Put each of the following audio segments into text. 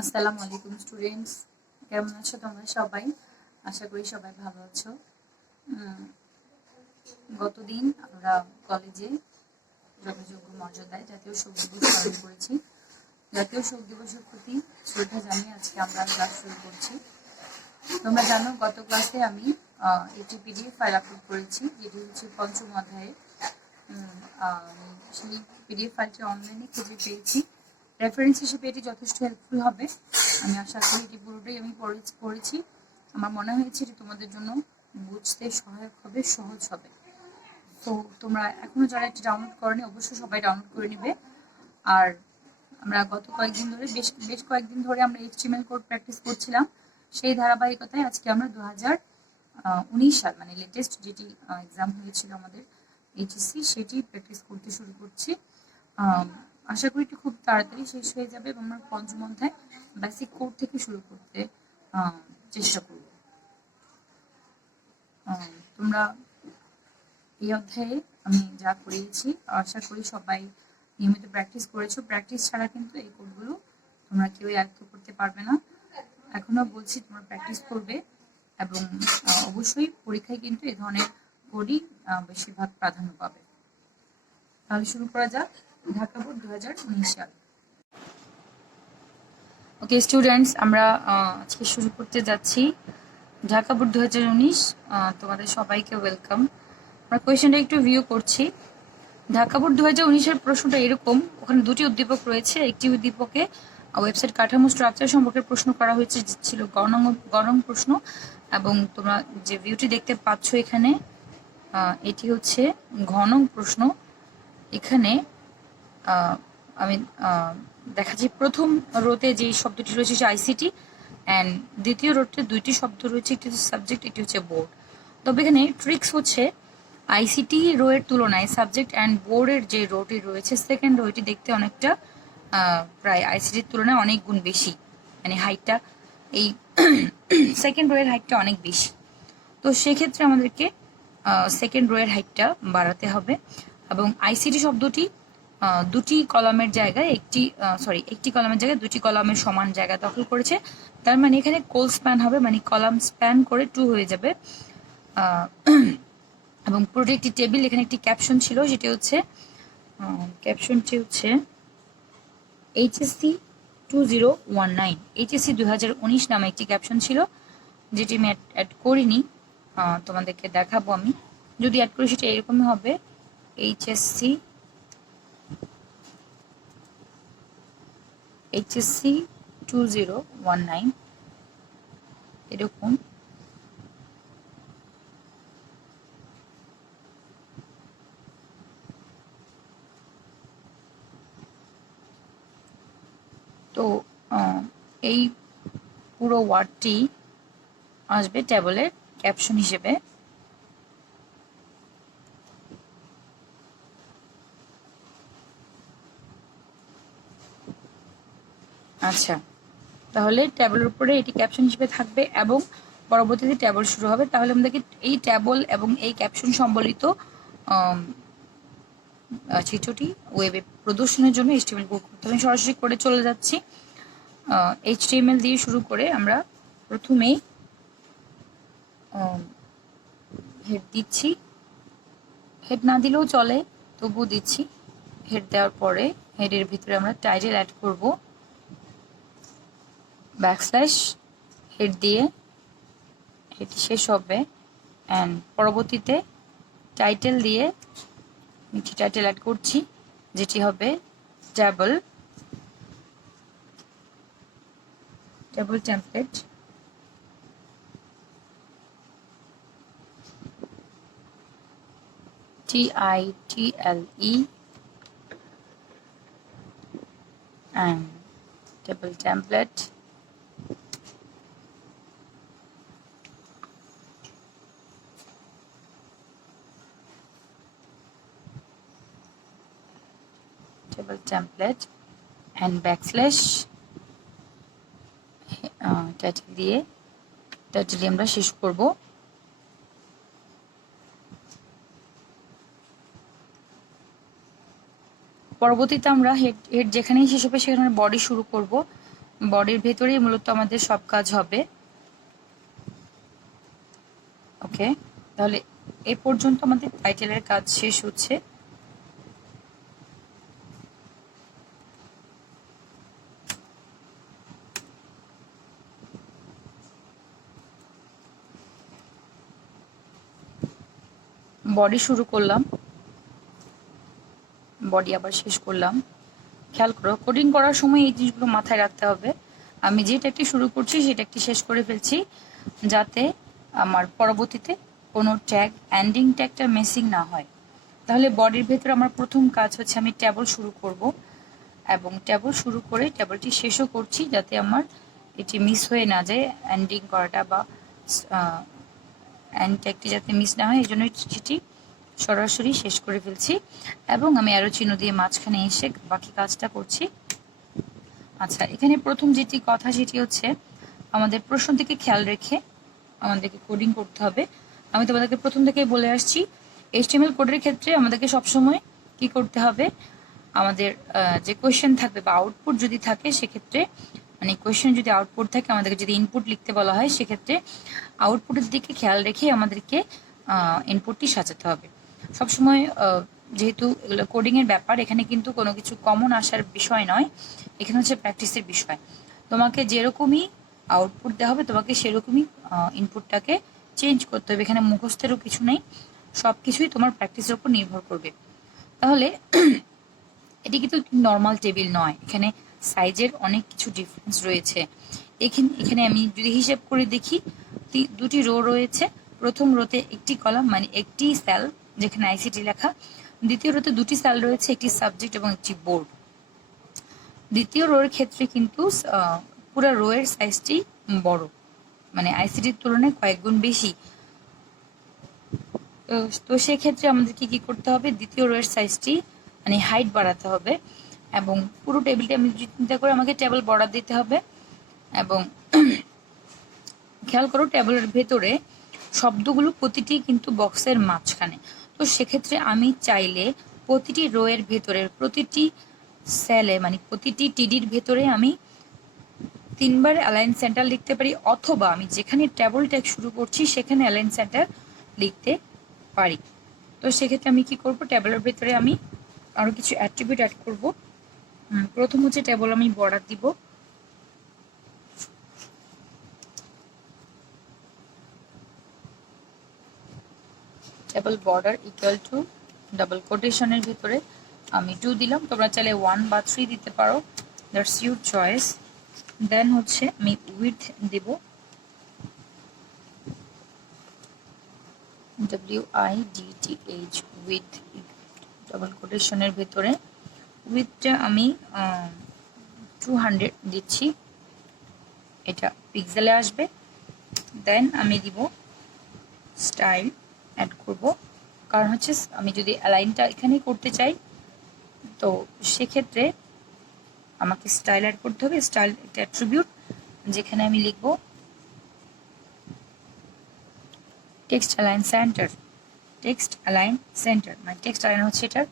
আসসালামু আলাইকুম স্টুডেন্টস, কেমন আছো তোমরা সবাই? আশা করি সবাই ভালো আছো। গতদিন আমরা কলেজে যথাযোগ্য মর্যাদায় জাতীয় শোক দিবস পালন করেছি। জাতীয় শোক দিবসের প্রতি শ্রদ্ধা জানিয়ে আজকে আমরা ক্লাস শুরু করছি। তোমরা জানো গত ক্লাসে আমি একটি পিডিএফ ফাইল আপলোড করেছি, যেটি হচ্ছে পঞ্চম অধ্যায়ে। সেই পিডিএফ ফাইলটি অনলাইনে খুঁজে পেয়েছি। রেফারেন্স হিসেবে এটি যথেষ্ট হেল্পফুল হবে। আমি আশা করি এটি পুরোটাই আমি পড়েছি। আমার মনে হয়েছে এটি তোমাদের জন্য বুঝতে সহায়ক হবে, সহজ হবে। তো তোমরা এখনো যারা এটি ডাউনলোড করনি অবশ্যই সবাই ডাউনলোড করে নিবে। আর আমরা গত কয়েকদিন ধরে বেশ কয়েকদিন ধরে আমরা HTML কোড প্র্যাকটিস করছিলাম। সেই ধারাবাহিকতায় আজকে আমরা 2019 সাল মানে লেটেস্ট যেটি এক্সাম হয়েছিল আমাদের HSC সেটি প্র্যাকটিস করতে শুরু করছি। আশা করি এটি খুব তাড়াতাড়ি শেষ হয়ে যাবে এবং আমরা পঞ্চম অধ্যায় বেসিক কোড থেকে শুরু করতে চেষ্টা করব। তোমরা এই অধ্যায়ে আমি যা করিয়েছি আশা করি সবাই নিয়মিত প্র্যাকটিস করেছো। প্র্যাকটিস ছাড়া কিন্তু এই কোডগুলো তোমরা কেউই আয়ত্ত করতে পারবে না। এখনো বলছি তোমরা প্র্যাকটিস করবে এবং অবশ্যই পরীক্ষায় কিন্তু এই ধরনের কোডই বেশিরভাগ প্রাধান্য পাবে। তাহলে শুরু করা যাক। ঢাকা বোর্ড 2019 সাল। ওকে স্টুডেন্টস, আমরা আজকে শুরু করতে যাচ্ছি ঢাকা বোর্ড 2019। তোমাদের সবাইকে ওয়েলকাম। আমরা কোয়েশ্চেনটা একটু ভিউ করছি। ঢাকা বোর্ড 2019-এর প্রশ্নটা এরকম, ওখানে দুটি উদ্দীপক রয়েছে। একটি উদ্দীপকে ওয়েবসাইট কাঠামো স্ট্রাকচার সম্পর্কে প্রশ্ন করা হয়েছে, ছিল গণং প্রশ্ন। এবং তোমরা যে ভিউটি দেখতে পাচ্ছ এখানে, এটি হচ্ছে ঘনং প্রশ্ন। এখানে আমি দেখাচ্ছি প্রথম রোতে যে শব্দটি রয়েছে সে আইসিটি, অ্যান্ড দ্বিতীয় রোতে দুইটি শব্দ রয়েছে, একটি হচ্ছে সাবজেক্ট, একটি হচ্ছে বোর্ড। তবে এখানে ট্রিক্স হচ্ছে আইসিটি রোয়ের তুলনায় সাবজেক্ট অ্যান্ড বোর্ডের যে রোটি রয়েছে সেকেন্ড রোটি দেখতে অনেকটা প্রায় আইসিটির তুলনায় অনেক গুণ বেশি, মানে হাইটটা এই সেকেন্ড রোয়ের হাইটটা অনেক বেশি। তো সেক্ষেত্রে আমাদেরকে সেকেন্ড রোয়ের হাইটটা বাড়াতে হবে। এবং আইসিটি শব্দটি দুটি কলামের জায়গায় একটি কলামের জায়গায় দুটি কলামের সমান জায়গা দখল করেছে। তার মানে এখানে কোল স্প্যান হবে, মানে কলাম স্প্যান করে 2 হয়ে যাবে। এবং পুরোটি একটি টেবিল। এখানে একটি ক্যাপশন ছিল, যেটি হচ্ছে ক্যাপশনটি হচ্ছে HSC 2019 HSC 2019 নামে একটি ক্যাপশন ছিল, যেটি আমি অ্যাড করিনি। তোমাদেরকে দেখাবো আমি, যদি অ্যাড করি সেটা এরকমই হবে HSC 2019 এরকম। তো এই পুরো ওয়ার্ডটি আসবে টেবলের ক্যাপশন হিসেবে। আচ্ছা, তাহলে ট্যাবলের উপরে এটি ক্যাপশন হিসেবে থাকবে এবং পরবর্তীতে ট্যাবল শুরু হবে। তাহলে আমাদেরকে এই ট্যাবল এবং এই ক্যাপশন সম্বলিত চিত্রটি ওয়েবে প্রদর্শনের জন্য HTML কোড করতে হবে। সরাসরি করে চলে যাচ্ছি। HTML দিয়ে শুরু করে আমরা প্রথমেই হেড দিচ্ছি। হেড না দিলেও চলে, তবুও দিচ্ছি। হেড দেওয়ার পরে হেডের ভিতরে আমরা টাইটেল অ্যাড করব, ব্যাকস্ল্যাশ হেড দিয়ে এটি শেষ হবে। অ্যান্ড পরবর্তীতে টাইটেল দিয়ে একটি টাইটেল অ্যাড করছি, যেটি হবে table template. TITLE and table template. Table template and backslash title দিয়ে আমরা শেষ করব। পরবর্তীতে আমরা হেড যেখানেই শেষ হবে সেখানে বডি শুরু করব। বডির ভেতরেই মূলত আমাদের সব কাজ হবে। ওকে, তাহলে এ পর্যন্ত আমাদের টাইটেলের কাজ শেষ হচ্ছে। বডি শুরু করলাম, বডি আবার শেষ করলাম। খেয়াল করো, কোডিং করার সময় এই জিনিসগুলো মাথায় রাখতে হবে। আমি যে ট্যাগটি শুরু করছি সেটা একটি শেষ করে ফেলছি, যাতে আমার পরবর্তীতে কোনো ট্যাগ এন্ডিং ট্যাগটা মিসিং না হয়। তাহলে বডির ভেতরে আমার প্রথম কাজ হচ্ছে আমি ট্যাবল শুরু করব, এবং ট্যাবল শুরু করে ট্যাবলটি শেষও করছি, যাতে আমার এটি মিস হয়ে না যায়, এন্ডিং করাটা বা এন্ড ট্যাগটি যাতে মিস না হয়, এই জন্য সেটি সরাসরি শেষ করে ফেলছি। এবং আমি অ্যারো চিহ্ন দিয়ে মাঝখানে এসে বাকি কাজটা করছি। আচ্ছা, এখানে প্রথম যেটি কথা সেটি হচ্ছে আমাদের প্রশ্ন থেকে খেয়াল রেখে আমাদেরকে কোডিং করতে হবে। আমি তোমাদেরকে প্রথম থেকেই বলে আসছি, HTML কোডের ক্ষেত্রে আমাদেরকে সবসময় কি করতে হবে, আমাদের যে কোয়েশ্চেন থাকবে বা আউটপুট যদি থাকে, সেক্ষেত্রে মানে কোয়েশ্চেন যদি আউটপুট থাকে, আমাদেরকে যদি ইনপুট লিখতে বলা হয়, সেক্ষেত্রে আউটপুটের দিকে খেয়াল রেখে আমাদেরকে ইনপুটটি সাজাতে হবে সবসময়। যেহেতু এগুলো কোডিংয়ের ব্যাপার, এখানে কিন্তু কোনো কিছু কমন আসার বিষয় নয়, এখানে হচ্ছে প্র্যাকটিসের বিষয়। তোমাকে যেরকমই আউটপুট দেওয়া হবে, তোমাকে সেরকমই ইনপুটটাকে চেঞ্জ করতে হবে। এখানে মুখস্থেরও কিছু নেই, সব কিছুই তোমার প্র্যাকটিসের উপর নির্ভর করবে। তাহলে এটি কিন্তু নর্মাল টেবিল নয়, এখানে সাইজের অনেক কিছু ডিফারেন্স রয়েছে। এখানে আমি যদি হিসেব করে দেখি, দুটি রো রয়েছে। প্রথম রোতে একটি কলাম মানে একটি সেল যেখানে আইসিটি লেখা, দ্বিতীয় রোতে দুটি সেল রয়েছে, একটি সাবজেক্ট এবং একটি বোর্ড। দ্বিতীয় রোর ক্ষেত্রে কিন্তু পুরো রো এর সাইজটি বড়, মানে আইসিটির তুলনায় কয়েক গুণ বেশি। তো সেক্ষেত্রে আমাদেরকে কি করতে হবে, দ্বিতীয় রো এর সাইজটি মানে হাইট বাড়াতে হবে, এবং পুরো টেবিলটি আমি চিন্তা করে আমাকে টেবিল বর্ডার দিতে হবে। এবং খেয়াল করো, টেবিলের ভেতরে শব্দগুলো প্রতিটি কিন্তু বক্সের মাঝখানে। তো সেক্ষেত্রে আমি চাইলে প্রতিটি রো এর ভেতরের প্রতিটি সেলে মানে প্রতিটি টিডির ভেতরে আমি 3বার অ্যালাইন সেন্টার লিখতে পারি, অথবা আমি যেখানে টেবল ট্যাগ শুরু করছি সেখানে অ্যালাইন সেন্টার লিখতে পারি। তো সেক্ষেত্রে আমি কি করব, টেবলের ভেতরে আমি আরো কিছু অ্যাট্রিবিউট অ্যাড করব। প্রথম হচ্ছে টেবল আমি বর্ডার দিব, table border equal to double কোটেশনের ভিতরে আমি 2 দিলাম, তোমরা চাইলে 1 বা 3 দিতে পারো, দ্যাটস ইউর চয়েস। দেন হচ্ছে আমি উইথ দেব, WIDTH, উইথ ডাবল কোটেশনের ভিতরে উইথটা আমি 200 দিচ্ছি, এটা পিক্সেলে আসবে। দেন আমি দিব স্টাইল অ্যাড করব, কারণ হচ্ছে আমি যদি অ্যালাইনটা এখানেই করতে চাই, তো সেক্ষেত্রে আমাকে স্টাইল অ্যাড করতে হবে। স্টাইল একটা অ্যাট্রিবিউট, যেখানে আমি লিখব text align centre. Text align centre মানে টেক্সট অ্যালাইন হচ্ছে এটার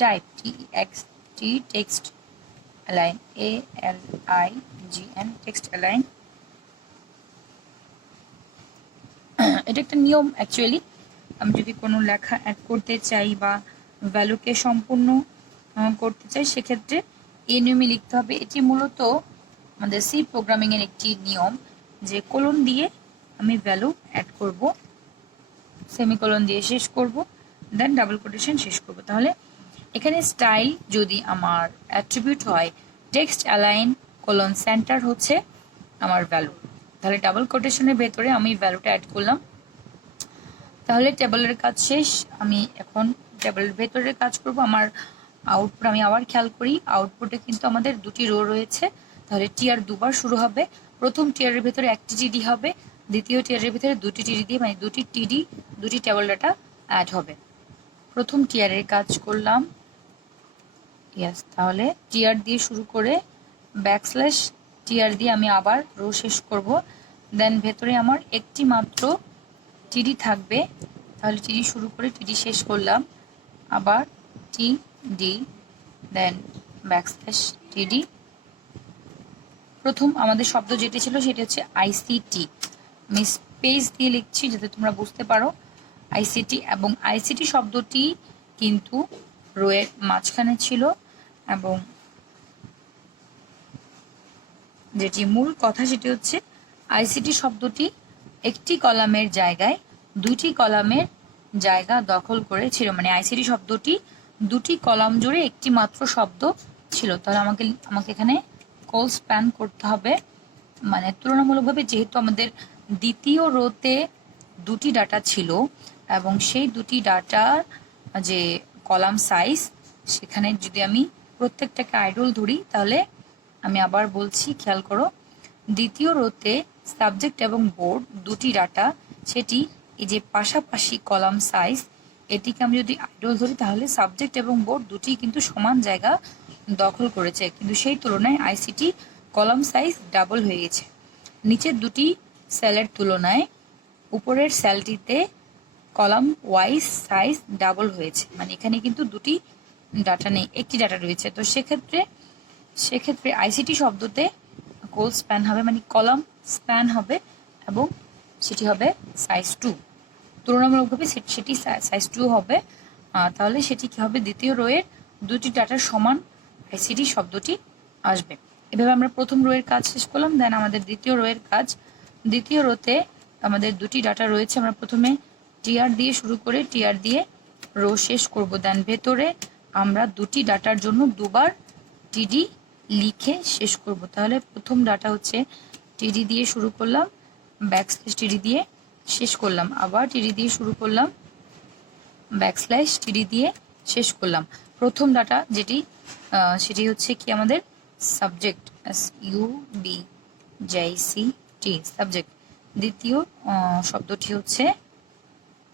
type, TXT, text align, ALIGN, text align. এটা একটা নিয়ম অ্যাকচুয়ালি। আমি যদি কোনো লেখা অ্যাড করতে চাই বা ভ্যালুকে সম্পূর্ণ করতে চাই, সেক্ষেত্রে এই নিয়মে লিখতে হবে। এটি মূলত আমাদের সি প্রোগ্রামিং এর একটি নিয়ম, যে কোলন দিয়ে আমি ভ্যালু অ্যাড করব, সেমিকোলন দিয়ে শেষ করব, দেন ডাবল কোটেশন শেষ করব। তাহলে এখানে স্টাইল যদি আমার অ্যাট্রিবিউট হয়, টেক্সট অ্যালাইন কোলন সেন্টার হচ্ছে আমার ভ্যালু, তাহলে ডাবল কোটেশনের ভেতরে আমি ভ্যালুটা অ্যাড করলাম। তাহলে টেবলের কাজ শেষ। আমি এখন টেবলের ভেতরের কাজ করব। আমার আউটপুট আমি আবার খেয়াল করি, আউটপুটে কিন্তু আমাদের দুটি রো রয়েছে, তাহলে টিআর দুবার শুরু হবে। প্রথম টিআরের ভেতরে একটি টিডি হবে, দ্বিতীয় টিআরের ভিতরে দুটি টিডি দিয়ে মানে দুটি টিডি, দুটি টেবল ডাটা অ্যাড হবে। প্রথম টিআরের কাজ করলাম, ইয়াস, তাহলে টিআর দিয়ে শুরু করে ব্যাকস্ল্যাশ টিআর দিয়ে আমি আবার রো শেষ করব। দেন ভেতরে আমার একটি মাত্র টিডি থাকবে, তাহলে টিডি শুরু করে টিডি শেষ করলাম, আবার টিডি, দেন ব্যাকস্ল্যাশ টিডি, প্রথম আমাদের শব্দ যেটি ছিল সেটি হচ্ছে আইসিটি। আমি স্পেস দিয়ে লিখছি যাতে তোমরা বুঝতে পারো। আইসিটি, এবং আইসিটি শব্দটি কিন্তু রোয়ের মাঝখানে ছিল, এবং যেটি মূল কথা সেটি হচ্ছে আইসিটি শব্দটি একটি কলামের জায়গায় দুটি কলামের জায়গা দখল করেছিল। মানে আইসিটি শব্দটি দুটি কলাম জুড়ে একটি মাত্র শব্দ ছিল। তাহলে আমাকে এখানে কল স্প্যান করতে হবে। মানে তুলনামূলকভাবে যেহেতু আমাদের দ্বিতীয় রোতে দুটি ডাটা ছিল, এবং সেই দুটি ডাটার যে কলাম সাইজ, সেখানে যদি আমি প্রত্যেকটাকে আইডল ধরি, তাহলে আমি আবার বলছি, খেয়াল করো, দ্বিতীয় রোতে সাবজেক্ট এবং বোর্ড দুটি ডাটা, সেটি এই যে পাশাপাশি কলাম সাইজ, এটিকে আমি যদি আইডল ধরি, তাহলে সাবজেক্ট এবং বোর্ড দুটি কিন্তু সমান জায়গা দখল করেছে, কিন্তু সেই তুলনায় আইসিটি কলাম সাইজ ডাবল হয়ে গেছে। নিচের দুটি সেলের তুলনায় উপরের সেলটিতে কলাম ওয়াইজ সাইজ ডাবল হয়েছে। মানে এখানে কিন্তু দুটি ডাটা নেই, একটি ডাটা রয়েছে। তো সেক্ষেত্রে আইসিটি শব্দতে কল স্প্যান হবে, মানে কলাম স্প্যান হবে, এবং সেটি হবে সাইজ 2। তুলনামূলকভাবে সেটি সাইজ 2 হবে। তাহলে সেটি কি হবে, দ্বিতীয় রোয়ের দুটি ডাটার সমান আইসিটি শব্দটি আসবে। এভাবে আমরা প্রথম রোয়ের কাজ শেষ করলাম। দেন আমাদের দ্বিতীয় রোয়ের কাজ। দ্বিতীয় রোতে আমাদের দুটি ডাটা রয়েছে। আমরা প্রথমে টিআর দিয়ে শুরু করে টিআর দিয়ে রো শেষ করব। দেন ভেতরে আমরা দুটি ডাটার জন্য দুবার টিডি লিখে শেষ করব। তাহলে প্রথম ডাটা হচ্ছে টিডি দিয়ে শুরু করলাম, ব্যাকস্ল্যাশ টিডি দিয়ে শেষ করলাম, আবার টিডি দিয়ে শুরু করলাম, ব্যাকস্ল্যাশ টিডি দিয়ে শেষ করলাম। প্রথম ডাটা সেটি হচ্ছে কি আমাদের সাবজেক্ট, SUBJECT সাবজেক্ট। দ্বিতীয় শব্দটি হচ্ছে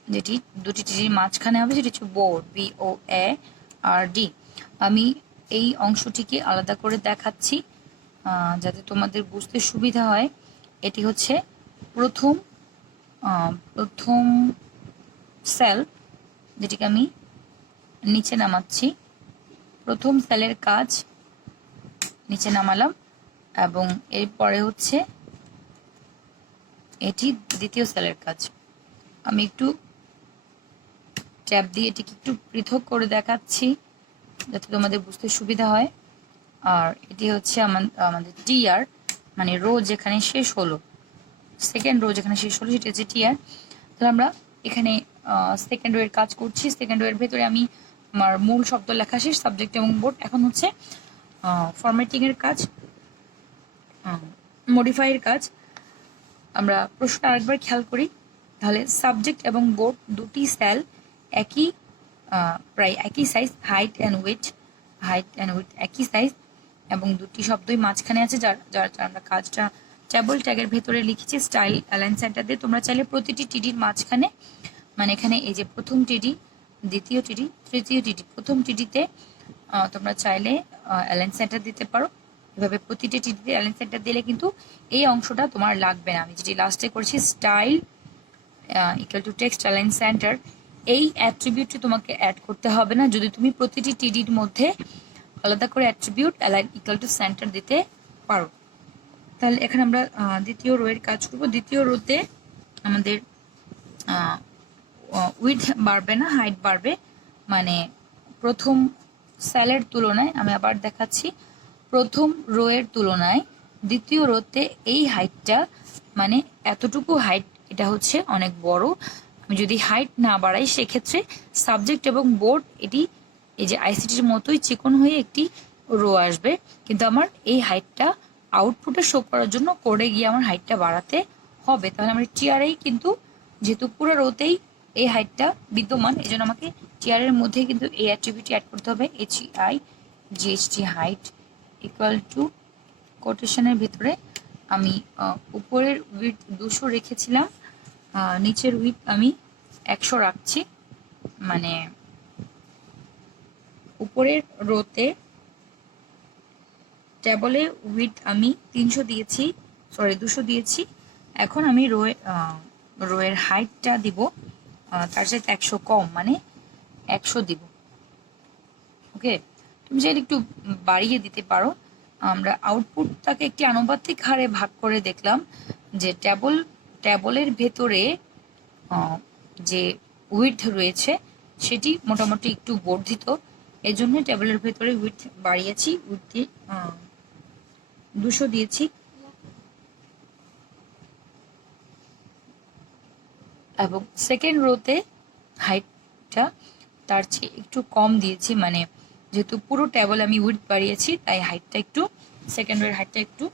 যেটি দুটি টিডির মাঝখানে হবে, সেটি হচ্ছে বোর্ড, BOARD। আমি এই অংশটিকে আলাদা করে দেখাচ্ছি যাতে তোমাদের বুঝতে সুবিধা হয়। এটি হচ্ছে প্রথম সেল, যেটিকে আমি নিচে নামাচ্ছি। প্রথম সেলের কাজ নিচে নামালাম, এবং এরপরে হচ্ছে এটি দ্বিতীয় সেলের কাজ। আমি একটু ট্যাব দিয়ে এটিকে একটু পৃথক করে দেখাচ্ছি যাতে তোমাদের বুঝতে সুবিধা হয়। আর এটি হচ্ছে আমাদের টিআর, মানে রো যেখানে শেষ হলো, সেকেন্ড রো যেখানে শেষ হলো সেটি হচ্ছে টিআর। তাহলে আমরা এখানে সেকেন্ড রো এর কাজ করছি। সেকেন্ড রো এর ভেতরে আমি আমার মূল শব্দ লেখা শেষ, সাবজেক্ট এবং বোর্ড। এখন হচ্ছে ফরম্যাটিং এর কাজ, মডিফাই এর কাজ। আমরা প্রশ্নটা আরেকবার খেয়াল করি। তাহলে সাবজেক্ট এবং বোর্ড দুটি সেল প্রায় একই সাইজ, হাইট অ্যান্ড উইথ একই সাইজ, এবং দুটি শব্দই মাঝখানে আছে, যার আমরা কাজটা ট্যাবল ট্যাগের ভেতরে লিখেছি স্টাইল অ্যালাইন সেন্টার দিয়ে। তোমরা চাইলে প্রতিটি টিডির মাঝখানে, মানে এখানে এই যে প্রথম টিডি, দ্বিতীয় টিডি, তৃতীয় টিডি, প্রথম টিডিতে তোমরা চাইলে অ্যালাইন সেন্টার দিতে পারো। এভাবে প্রতিটি টিডিতে অ্যালাইন সেন্টার দিলে কিন্তু এই অংশটা তোমার লাগবে না। আমি যেটি লাস্টে করেছি style equal to text align centre, এই অ্যাট্রিবিউটটি তোমাকে অ্যাড করতে হবে না যদি তুমি প্রতিটি টিডির মধ্যে আলাদা করে attribute align equal to centre দিতে পারো। তাহলে এখানে আমরা দ্বিতীয় রো এর কাজ করব। দ্বিতীয় রোতে আমাদের উইথ বাড়বে না, হাইট বাড়বে। মানে প্রথম সেলের তুলনায়, আমি আবার দেখাচ্ছি, প্রথম রো এর তুলনায় দ্বিতীয় রোতে এই হাইটটা, মানে এতটুকু হাইট, এটা হচ্ছে অনেক বড়। আমি যদি হাইট না বাড়াই, সেক্ষেত্রে সাবজেক্ট এবং বোর্ড এটি এই যে আইসিটির মতোই চিকন হয়ে একটি রো আসবে, কিন্তু আমার এই হাইটটা আউটপুটে শো করার জন্য কোডে গিয়ে আমার হাইটটা বাড়াতে হবে। তাহলে আমার টিআরএই কিন্তু, যেহেতু পুরো রোতেই এই হাইটটা বিদ্যমান, এই জন্য আমাকে টিআরের মধ্যে কিন্তু এই অ্যাট্রিবিউটটি অ্যাড করতে হবে, HEIGHT হাইট ইকুয়াল টু কোটেশনের ভিতরে আমি উপরের উইথ 200 রেখেছিলাম, নিচের উইথ আমি 100 রাখছি। মানে উপরের রোতে টেবলে উইথ আমি 200 দিয়েছি। এখন আমি রোয়ের হাইটটা দিব তার সাথে 100 কম, মানে 100 দিব। ওকে, তুমি চাইলে একটু বাড়িয়ে দিতে পারো, আমরা আউটপুটটাকে একটি আনুপাতিক হারে ভাগ করে দেখলাম যে ট্যাবলের ভেতরে যে উইডথ রয়েছে সেটি মোটামুটি একটু বর্ধিত, এজন্য ট্যাবলের ভেতরে উইডথ বাড়িয়েছি, উইডথ 200 দিয়েছি এবং সেকেন্ড রোতে হাইটটা তার চেয়ে একটু কম দিয়েছি, মানে যেহেতু পুরো ট্যাবল আমি উইডথ বাড়িয়েছি তাই হাইটটা একটু সেকেন্ড রোয়ের হাইটটা একটু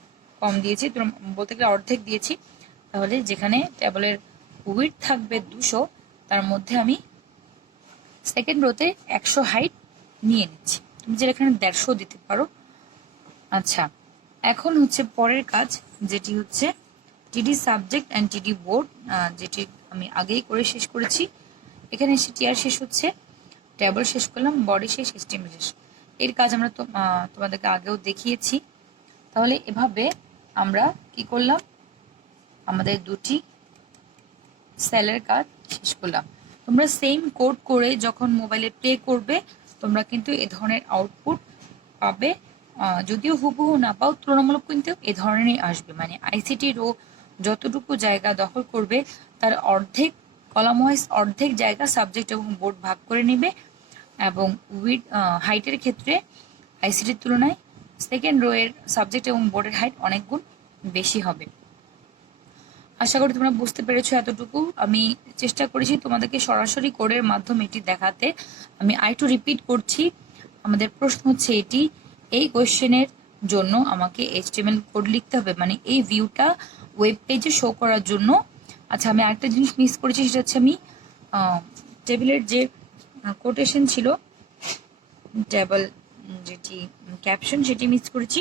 কম দিয়েছি, বলতে গেলে অর্ধেক দিয়েছি। তাহলে যেখানে ট্যাবলের উইডথ থাকবে 200 তার মধ্যে আমি সেকেন্ড রোতে 100 হাইট নিয়ে নিচ্ছি। তুমি যেটা এখানে 150 দিতে পারো। আচ্ছা, এখন হচ্ছে পরের কাজ, যেটি হচ্ছে টিডি সাবজেক্ট অ্যান্ড টিডি বোর্ড, যেটি আমি আগেই করে শেষ করেছি। এখানে এসে টিআর শেষ হচ্ছে, ট্যাবল শেষ করলাম, বডি শেষ, এসটিএমএল শেষ। এর কাজ আমরা তোমাদেরকে আগেও দেখিয়েছি। তাহলে এভাবে আমরা কি করলাম, আমাদের দুটি সেলের কাজ শেষ করলাম। তোমরা সেম কোড করে যখন মোবাইলে প্লে করবে তোমরা কিন্তু এ ধরনের আউটপুট পাবে। যদিও হুবহু না পাও, তুলনামূলক কিন্তু এ ধরনেরই আসবে, মানে আইসিটি রো যতটুকু জায়গা দখল করবে তার অর্ধেক কলাম ওয়াইজ অর্ধেক জায়গা সাবজেক্ট এবং বোর্ড ভাগ করে নেবে, এবং উইড হাইটের ক্ষেত্রে আইসিটির তুলনায় সেকেন্ড রো এর সাবজেক্ট এবং বোর্ডের হাইট অনেক গুণ বেশি হবে। আশা করি তোমরা বুঝতে পেরেছো এতটুকু। আমি চেষ্টা করেছি তোমাদেরকে সরাসরি কোডের মাধ্যমে এটি দেখাতে। আমি আরেকটু রিপিট করছি, আমাদের প্রশ্ন হচ্ছে এটি, এই কোয়েশ্চেনের জন্য আমাকে এইচটিএমএল কোড লিখতে হবে, মানে এই ভিউটা ওয়েব পেজে শো করার জন্য। আচ্ছা, আমি আরেকটা জিনিস মিস করেছি, সেটা হচ্ছে আমি টেবিলের যে কোটেশন ছিল, ট্যাবল যেটি ক্যাপশন, সেটি মিস করেছি।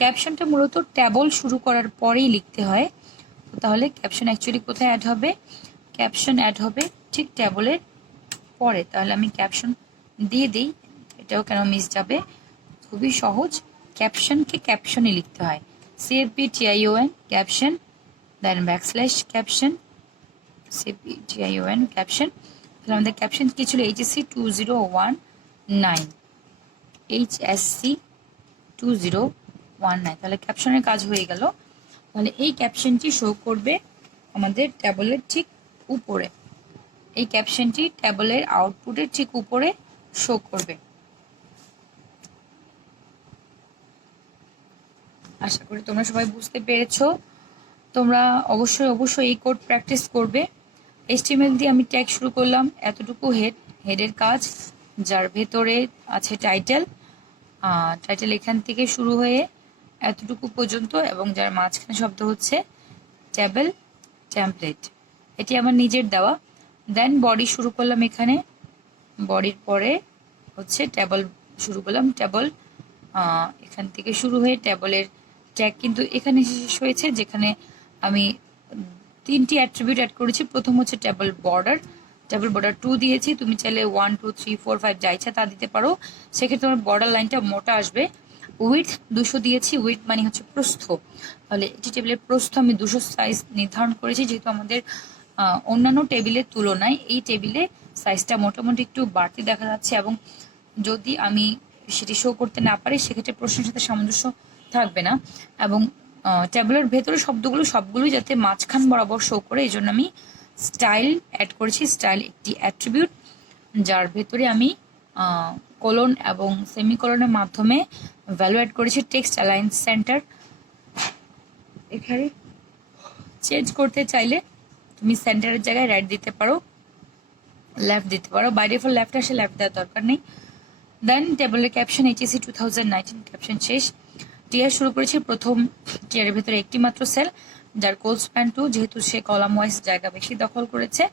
ক্যাপশনটা মূলত ট্যাবল শুরু করার পরেই লিখতে হয়। তাহলে ক্যাপশন অ্যাকচুয়ালি কোথায় অ্যাড হবে, ক্যাপশন অ্যাড হবে ঠিক ট্যাবলের পরে। তাহলে আমি ক্যাপশন দিয়ে দিই, এটাও কেন মিস যাবে, খুবই সহজ। ক্যাপশনকে ক্যাপশনে লিখতে হয়, CAPTION ক্যাপশন, দেন ব্যাকস্ল্যাশ ক্যাপশন, CAPTION ক্যাপশন। তাহলে আমাদের ক্যাপশন কি ছিল, HSC 2019, HSC 2019। তাহলে ক্যাপশনের কাজ হয়ে গেল। তাহলে এই ক্যাপশনটি শো করবে আমাদের ট্যাবলের ঠিক উপরে, এই ক্যাপশনটি ট্যাবলের আউটপুটের ঠিক উপরে শো করবে। আশা করি তোমরা সবাই বুঝতে পেরেছো। তোমরা অবশ্যই এই কোড প্র্যাকটিস করবে। HTML দিয়ে আমি ট্যাগ শুরু করলাম, এতটুকু হেডের কাজ, যার ভেতরে আছে টাইটেল, টাইটেল এখান থেকে শুরু হয়ে এতটুকু পর্যন্ত, এবং যার মাঝখানে শব্দ হচ্ছে ট্যাবল টেমপ্লেট, এটি আমার নিজের দেওয়া। দেন বডি শুরু করলাম, এখানে বডির পরে হচ্ছে ট্যাবল শুরু করলাম, ট্যাবল এখান থেকে শুরু হয়ে ট্যাবলের ট্যাগ কিন্তু এখানে শেষ হয়েছে, যেখানে আমি 3টি অ্যাট্রিবিউট অ্যাড করেছি। প্রথম হচ্ছে ট্যাবল বর্ডার 2 দিয়েছি, তুমি চাইলে 1 2 3 4 5 যা ইচ্ছা তা দিতে পারো, সেক্ষেত্রে তোমার বর্ডার লাইনটা মোটা আসবে। উইডথ 200 দিয়েছি, উইডথ মানে হচ্ছে প্রস্থ, তাহলে এটি টেবিলের প্রস্থ আমি 200 সাইজ নির্ধারণ করেছি, যেহেতু আমাদের অন্যান্য টেবিলের তুলনায় এই টেবিলে সাইজটা মোটামুটি একটু বাড়তি দেখা যাচ্ছে, এবং যদি আমি সেটি শো করতে না পারি সেক্ষেত্রে প্রশ্নের সাথে সামঞ্জস্য থাকবে না, এবং ট্যাবলের ভেতরে সবগুলোই যাতে মাঝখান বরাবর শো করে, এই জন্য আমি স্টাইল অ্যাড করেছি। স্টাইল একটি অ্যাট্রিবিউট, যার ভেতরে আমি কোলন এবং সেমিকোলনের মাধ্যমে ভ্যালু অ্যাড করেছি। টেক্সট অ্যালাইন সেন্টার, এখানে চেঞ্জ করতে চাইলে তুমি সেন্টারের জায়গায় রাইট দিতে পারো, লেফট দিতে পারো, বাই ডিফল্ট লেফট আসে, লেফট দেওয়ার দরকার নেই। দেন টেবলের ক্যাপশন HSC 2019 ক্যাপশন শেষ। টিআর শুরু করেছি, প্রথম টিআরের ভেতরে একটি মাত্র সেল, যার কোল স্প্যান 2, যেহেতু সে কলাম ওয়াইজ জায়গা বেশি দখল করেছে।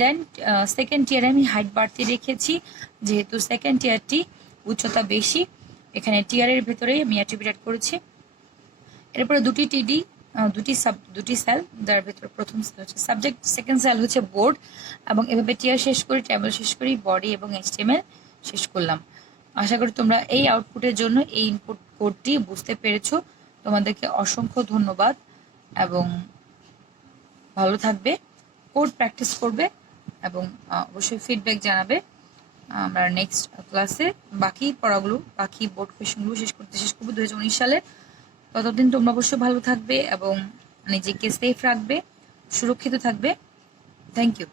দেন সেকেন্ড টিয়ারে আমি হাইট বাড়তি রেখেছি, যেহেতু সেকেন্ড টিয়ারটি উচ্চতা বেশি, এখানে টিয়ারের ভেতরেই আমি অ্যাট্রিবিউট অ্যাড করেছি। এরপরে দুটি সেল, যার ভেতরে প্রথম সেল হচ্ছে সাবজেক্ট, সেকেন্ড সেল হচ্ছে বোর্ড, এবং এভাবে টিয়ার শেষ করি, ট্যাবল শেষ করি, বডি এবং HTML শেষ করলাম। আশা করি তোমরা এই আউটপুটের জন্য এই ইনপুট কোডটি বুঝতে পেরেছো। তোমাদেরকে অসংখ্য ধন্যবাদ এবং ভালো থাকবে। কোড প্র্যাকটিস করবে এবং অবশ্যই ফিডব্যাক জানাবে। আমরা নেক্সট ক্লাসে বাকি পড়াগুলো, বাকি বোর্ড কোয়েশনগুলো শেষ করবো 2019 সালে। ততদিন তোমরা অবশ্যই ভালো থাকবে এবং নিজেকে সেফ রাখবে, সুরক্ষিত থাকবে। Thank you.